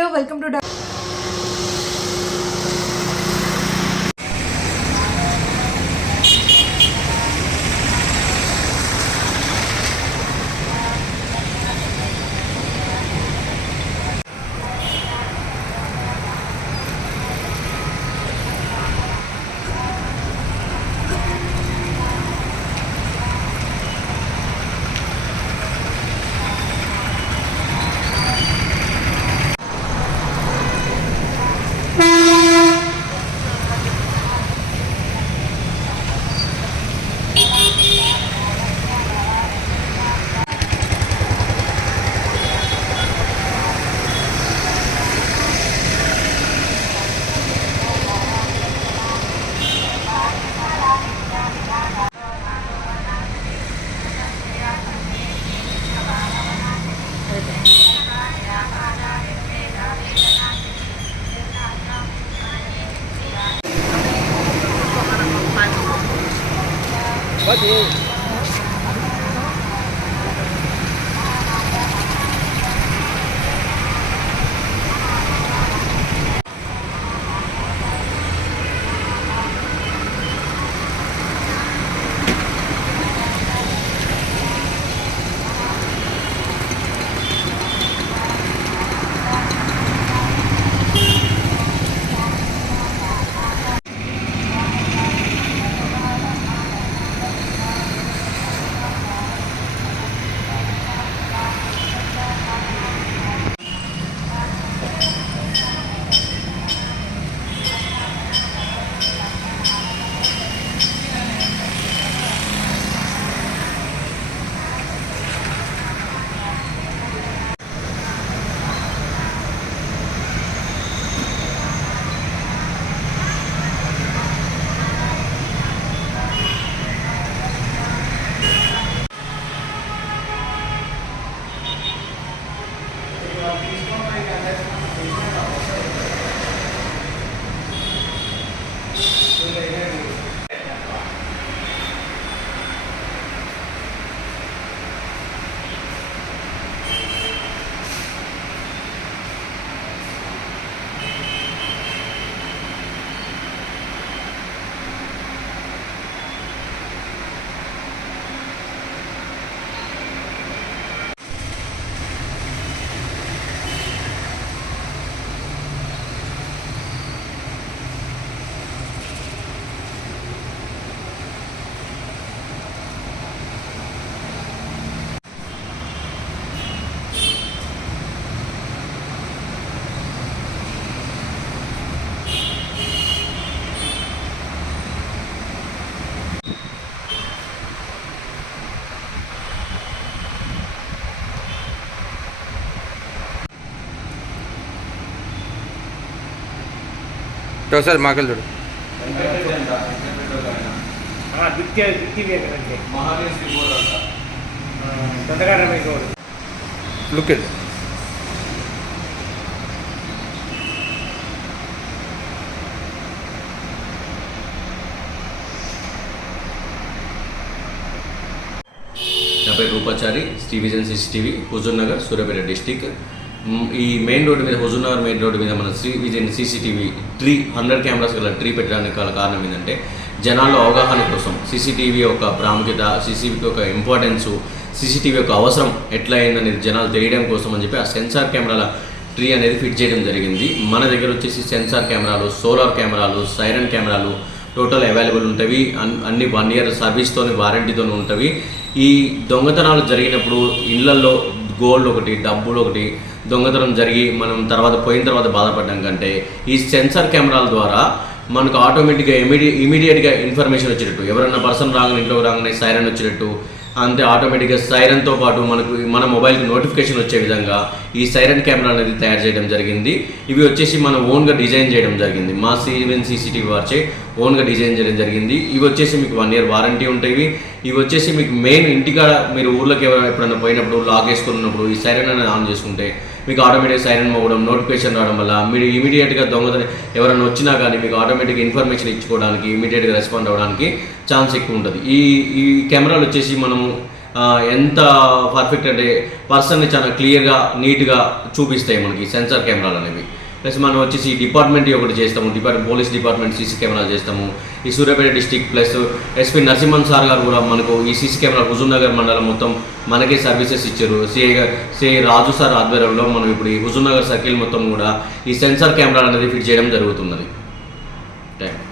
here, welcome to ఒకసారి మాకలు చూడు look it నా పేరు రూపాచారి శ్రీవిజన్ CCTV హుజూర్ నగర్ సూర్యాపేట డిస్టిక్. ఈ మెయిన్ రోడ్డు మీద హుజూర్ నగర్ మెయిన్ రోడ్డు మీద మన శ్రీవిజన్ CCTV 100 కెమెరాస్ గల ట్రీ పెట్టడానికి కారణం ఏంటంటే జనాల్లో అవగాహన కోసం CCTV యొక్క ప్రాముఖ్యత, CCTV యొక్క ఇంపార్టెన్సు, CCTV యొక్క అవసరం ఎట్లా అయిందనేది జనాలు తెలియడం కోసం అని చెప్పి ఆ సెన్సార్ కెమెరాల ట్రీ అనేది ఫిట్ చేయడం జరిగింది. మన దగ్గర వచ్చేసి సెన్సార్ కెమెరాలు, సోలార్ కెమెరాలు, సైరన్ కెమెరాలు టోటల్ అవైలబుల్ ఉంటాయి. అన్ని 1 year సర్వీస్తో వారంటీతో ఉంటాయి. ఈ దొంగతనాలు జరిగినప్పుడు ఇళ్లలో గోల్డ్ ఒకటి, డబ్బులు ఒకటి దొంగతనం జరిగి మనం తర్వాత పోయిన తర్వాత బాధపడడం కంటే ఈ సెన్సార్ కెమెరాల ద్వారా మనకు ఆటోమేటిక్గా ఇమీడియట్గా ఇన్ఫర్మేషన్ వచ్చేటట్టు, ఎవరన్నా పర్సన్ రాగానే ఇంట్లోకి రాగానే సైరన్ వచ్చేటట్టు, అంతే ఆటోమేటిక్గా సైరన్తో పాటు మనకు మన మొబైల్కి నోటిఫికేషన్ వచ్చే విధంగా ఈ సైరన్ కెమెరా అనేది తయారు చేయడం జరిగింది. ఇవి వచ్చేసి మనం ఓన్గా డిజైన్ చేయడం జరిగింది. మా CCTV వారిచే ఓన్గా డిజైన్ చేయడం జరిగింది. ఇవి వచ్చేసి మీకు 1 year వారంటీ ఉంటాయి. ఇవి వచ్చేసి మీకు మెయిన్ ఇంటికాడ మీరు ఊర్లోకి ఎప్పుడైనా పోయినప్పుడు లాక్ వేసుకున్నప్పుడు ఈ సైరన్ అనేది ఆన్ చేసుకుంటే మీకు ఆటోమేటిక్ సైరన్ మోగడం, నోటిఫికేషన్ రావడం వల్ల మీరు ఇమీడియట్గా దొంగతనం ఎవరైనా వచ్చినా కానీ మీకు ఆటోమేటిక్ ఇన్ఫర్మేషన్ ఇచ్చుకోవడానికి, ఇమీడియట్గా రెస్పాండ్ అవ్వడానికి ఛాన్స్ ఎక్కువ ఉంటుంది. ఈ కెమెరాలు వచ్చేసి మనము ఎంత పర్ఫెక్ట్ అంటే పర్సన్ని చాలా క్లియర్గా నీట్గా చూపిస్తాయి మనకి సెన్సార్ కెమెరాలు అనేవి. ప్లస్ మనం వచ్చేసి డిపార్ట్మెంట్ ఒకటి చేస్తాము, పోలీస్ డిపార్ట్మెంట్ సీసీ కెమెరాలు చేస్తాము. ఈ Suryapet district plus SP Narasimhan sir గారు కూడా మనకు ఈ సీసీ కెమెరా హుజూర్నగర్ మండలం మొత్తం మనకే సర్వీసెస్ ఇచ్చారు. సిఐ రాజు సార్ ఆధ్వర్యంలో మనం ఇప్పుడు ఈ హుజూర్నగర్ సర్కిల్ మొత్తం కూడా ఈ సెన్సార్ కెమెరా అనేది ఫిట్ చేయడం జరుగుతున్నది. Thank you.